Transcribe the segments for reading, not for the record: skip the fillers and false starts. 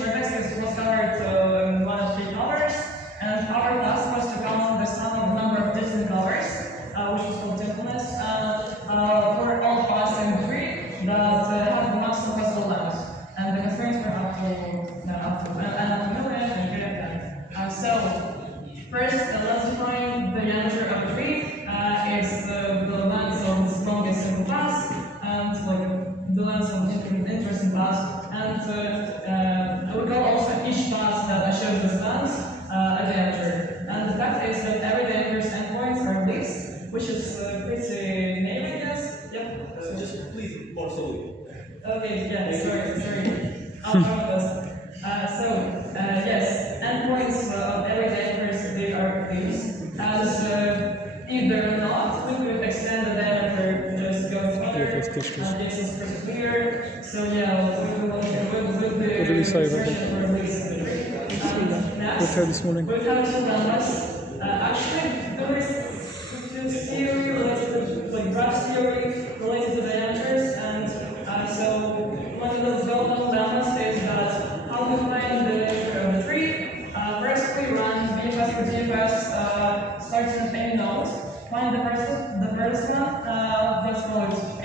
vertex was covered in one of 3 colors, and our task was to count the sum of the number of distant colors, which was called Teamfulness, for all paths in the tree that have the maximum possible length. And the constraints were up to million and good and so first, let's define the diameter of the tree. It's the length of the strongest simple path, and like the length of interesting path, and we call also each path that shows this length a diameter. And the fact is that every diameter's endpoints are leaves, which is pretty naive, I guess. Yep. Just please more slowly. Okay. Yeah. Sorry. I'll try this. Yes, endpoints of every diameter they are leaves. As if they're not, we could extend the diameter just going further. This is pretty clear. So yeah, we will the insertion for leaves in the tree. Next, we have two lemmas. Actually, there is this theory related to like graph theory related to diameters, and so one of the well-known lemmas is that how to find the diameter of the tree. First, we run BFS for DFS starts from any node. Find the first one, let's call it A,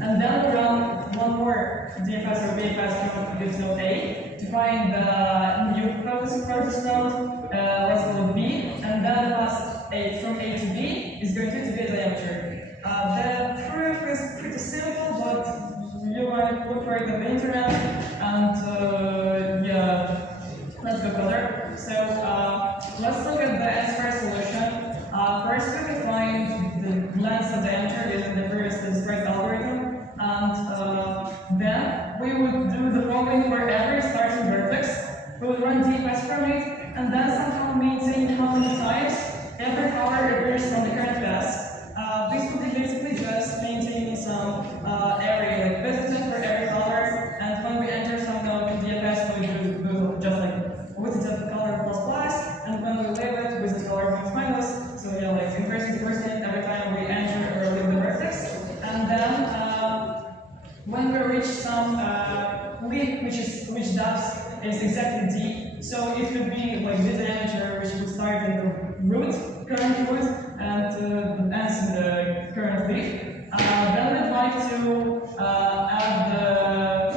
and then we run one more DFS or BFS from this node A to find the new furthest node, let's call it B, and then the path from A to B is going to be the diameter. The proof is pretty simple, but you might look for it on the internet, and yeah, let's go further. So let's look at the S-square solution. First, we can find the length of diameter using the previous described algorithm, and then we would do the following for every starting vertex. We would run DFS from it, and then somehow maintain how many times every color appears from the current path. This would be basically just maintaining some array like visiting for every color, and when we enter some node in DFS, we do just like visit color plus, and when we leave it, visit color minus. So yeah, like increasing the percent every time we enter or leave the vertex, and then when we reach some leaf which depth is exactly D, so it could be like the diameter which would start in the current root, and ends in the current leaf. Then we'd like to add the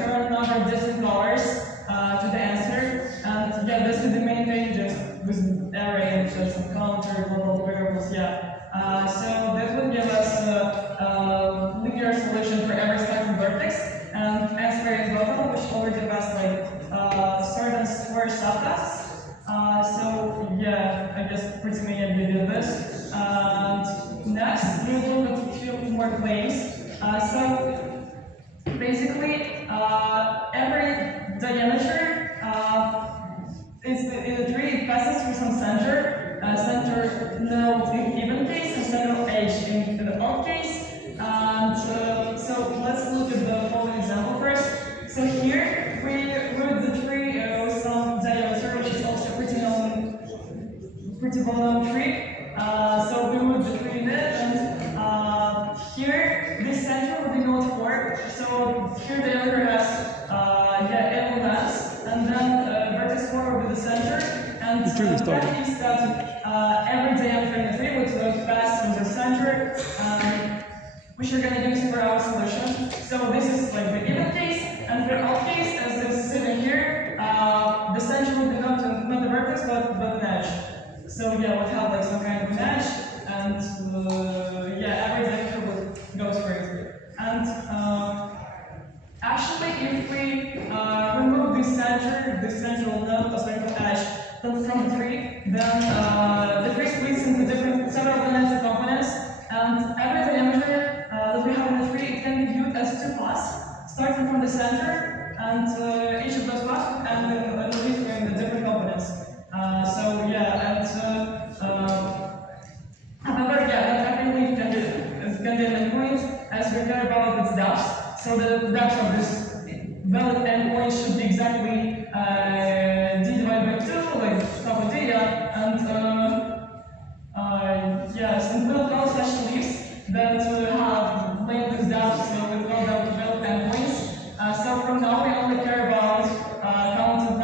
current number of distant colors to the answer, and yeah, this would be maintained just with array and just some counter global variables. Yeah. So that would give us a linear solution for every starting vertex, and S-square is bottom, which already has like certain square subtasks. So yeah, I guess pretty many of you did this. And next, we will look at a few more claims. So basically, every diameter in the tree it passes through some center node in even case and center edge in the odd case. And so let's look at the following example first. So here we root the tree with some diameter, which is also pretty well-known tree. So we root the tree in it, and here this center will be node 4. So here the diameter has every length, and then vertex 4 will be the center. And that means that every diameter in the tree would pass through the center, which we're going to use for our solution. So this is like the even case, and for odd case, as it's sitting here, the center will be not the vertex, but an edge. So yeah, we'll have like some kind of an edge, and yeah, every diameter would go through it. And actually, if we remove this central node, a sort of edge, from the tree, then the tree splits into several dimensional components, and every diameter that we have in the tree, it can be viewed as 2 paths, starting from the center, and each of those paths would end in the different components. So yeah, and however, yeah, not every leaf can be an endpoint, as we care about its depth. So the depth of this valid endpoint should be exactly d divided by 2, like top of data, and yes, and we'll call such leaves that have length is depth, so we'll call them valid endpoints. So from now we only care about counting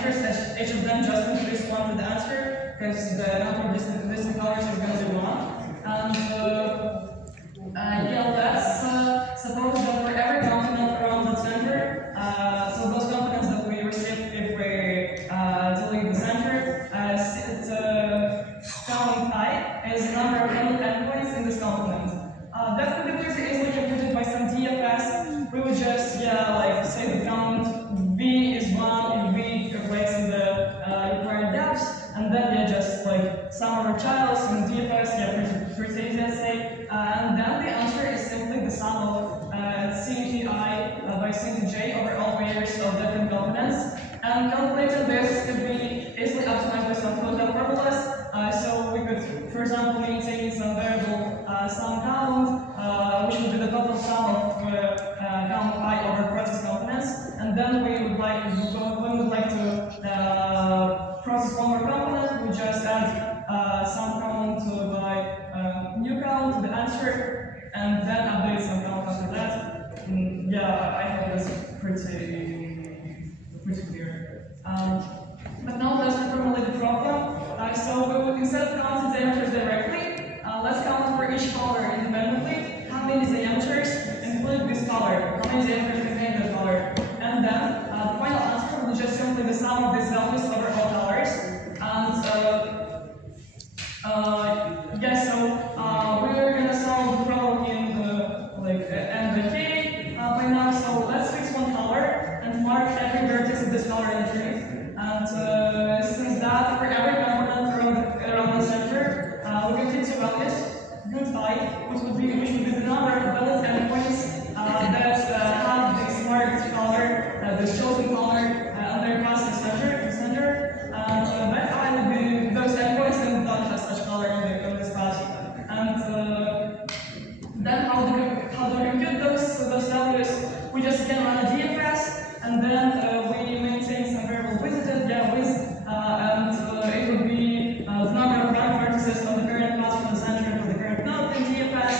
enters each of them just introduce one to the answer, because the number of distinct colors is going to be 1. And yeah, let's suppose that for every component around the center, so those components that we receive if we delete the center, count I is the number of endpoints in this component. That could be pretty easily computed by some DFS. We would just, like say the count B is 1 if B equates in the required depths, and then just like sum over childs and DFS, pretty easy, let's say. And then the answer is simply the sum of C into I by C into J over all pairs of different components. And calculating this could be easily optimized by some closed-up formulas. So we could, for example, maintain some variable sum count, which would be the total sum of count I over process components. And then we would like, when we would like to process one more component, we just add some count by new count to the answer, and then update some count after that. Yeah, I hope that's pretty clear. But now let's reformulate the problem. So we would, instead of counting diameters directly, let's count for each color independently. How many diameters include this color? How many diameters contain this color? And then the final answer will be just simply the sum of these values over all colors. And we're gonna solve the problem in n by k by now. So let's fix one color and mark every vertex of this color in the tree. And since that for every component around the center, we can take two values, good I, which would be the number of valid endpoints that have this marked color, this chosen color under class the center. And that I would be those endpoints that don't have such color in this class. And then how do we compute those values? We just again run a DFS, and then we maintain some variable visited, and it would be the number of run vertices on the current class from the center to the current node in DFS.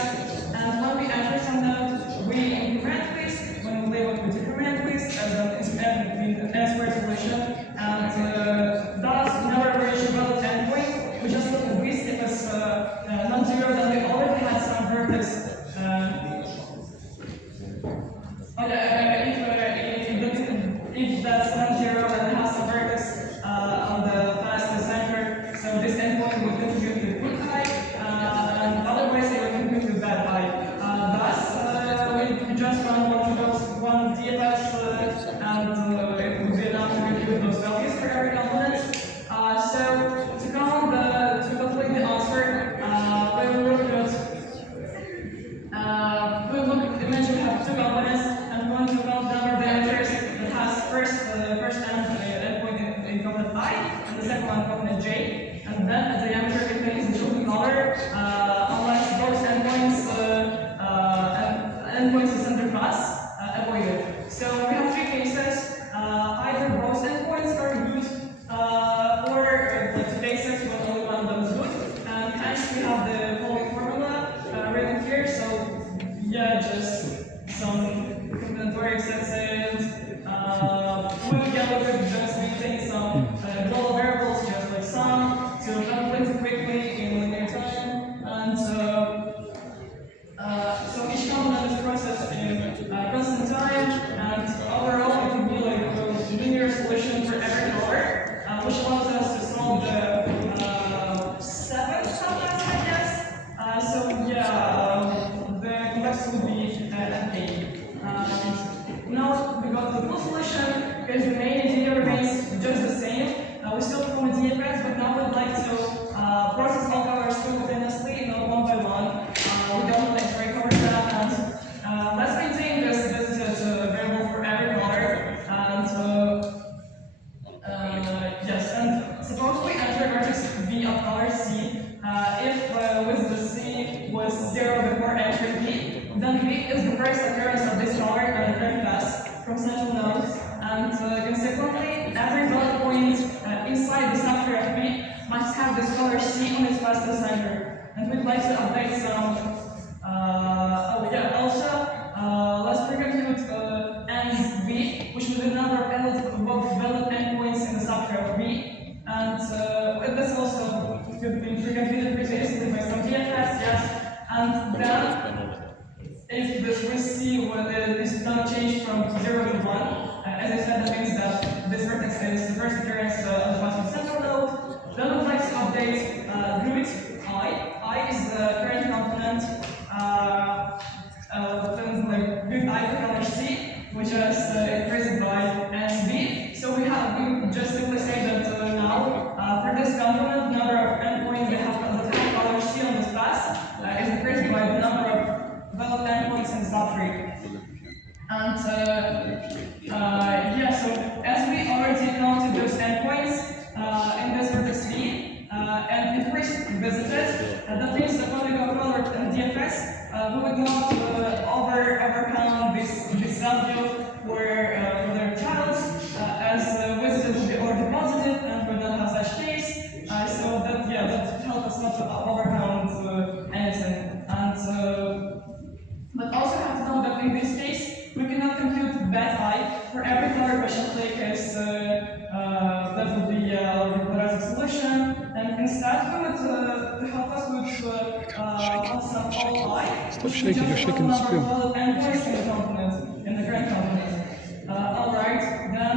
And when we enter some node, we increment this. When we label, we decrement this as an n-squared solution. And thus, whenever we reach a valid endpoint, we just look at this. If it's non-zero, then we already had some vertex. If that's non-zero, then it has some vertex on the past the center. So this endpoint will contribute with good I, and otherwise it will contribute with bad I. Thus, we just run one DFS, and it would be enough to compute those values for every component. So to complete the answer, we will look at imagine we have two components, and we want to count the number of diameters that has first endpoint in component I, and the second one component J, and then the diameter contains the chosen color, unless those endpoints in center class avoided. So we have three cases. Either both endpoints are good, from 0 to 1. As I said, that means that this vertex is the first appearance on the bottom central node. Then we'd like to update root I. I is the current component. Things like root I for color C, which is increased by NB. So we just simply say that now for this component, the number of endpoints that have color C on this path is increased by the number of valid endpoints in subtree. And yeah, so as we already counted those endpoints in this vertex V and increased visited, that means that when we go forward in DFS, we would not overcome this value for their child, as visited would be already positive, and we don't have such case. So that helps us not to overcome anything. And but also have to know that in this case, we cannot compute bad I for every color question click as that would be the quadratic solution. And instead, we would to help us with some all I. Stop shaking, you're shaking the spoon. Endpoints in the component, in the current component. Alright, then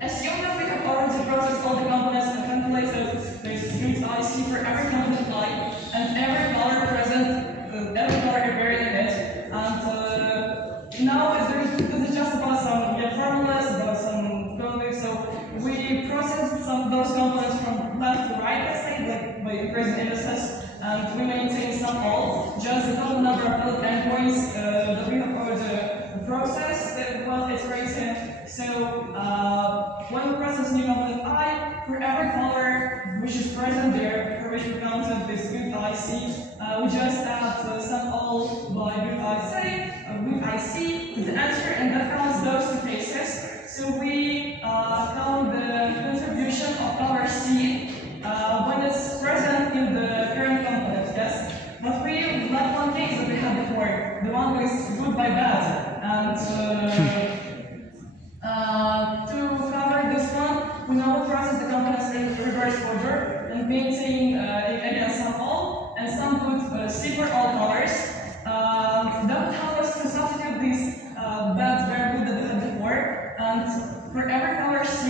assume that we have already processed all the components and calculated this root IC for every component I and every color present. Every color appearing in it, and now this is just about some formulas, about some coding. So we process some of those components from left to right, let's say, like by increasing indices, and we maintain some all, just the total number of valid endpoints that we have already processed while iterating. So when we process new component I, for every color which is present there, for which we counted this root IC, we just add sum all by root IC to the answer, and that counts those two cases. So we count the contribution of color C when it's present in the current component, yes? But we like one case that we had before, the one with good by bad. And to cover this one, we now process the components in reverse order and maintain again sum all and some good C for all colors. That would help us to substitute these bad variable that we had before. And for every color C,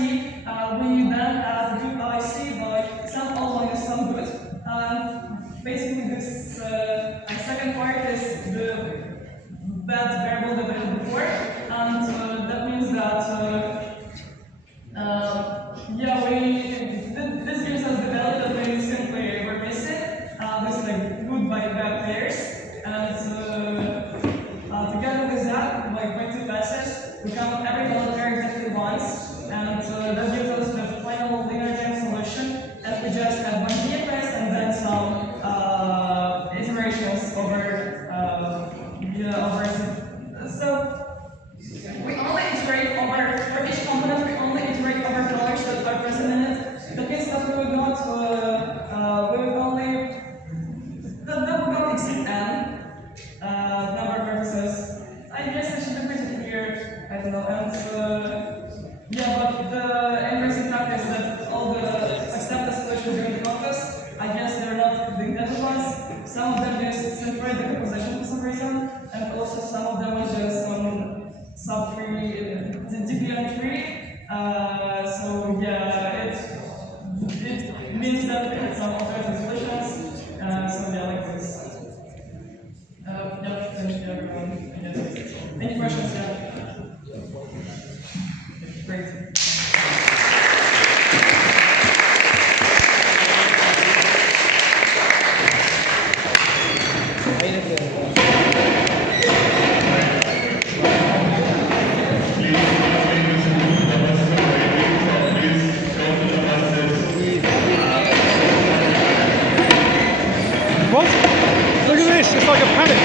we then add good IC by sum all minus sum good. And basically, this second part is the bad variable that we had before, and that means that this gives us the value that we simply were missing. This is like good by bad pairs, and together with that, like by two passes, we count every valid pair exactly once, and that gives us the final linear time solution. As we just have one DFS and then some iterations over. So we only iterate over for each component. We only iterate over colors that are present in it. That means that we would not exceed n number of vertices. I guess it should be pretty clear. I don't know. And but the interesting fact is that all the accepted solutions during the contest, I guess they're not the intended ones. Some of them use separate decomposition for some reason, and also some of them are just on sub-free, DPN-free. So yeah, it means that we had some alternative solutions. So yeah, like this. Thank you everyone. Any questions? Yeah. Great. What? Look at this, it's like a panic.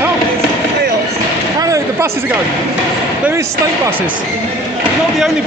How? How the buses are going? There is state buses. Not the only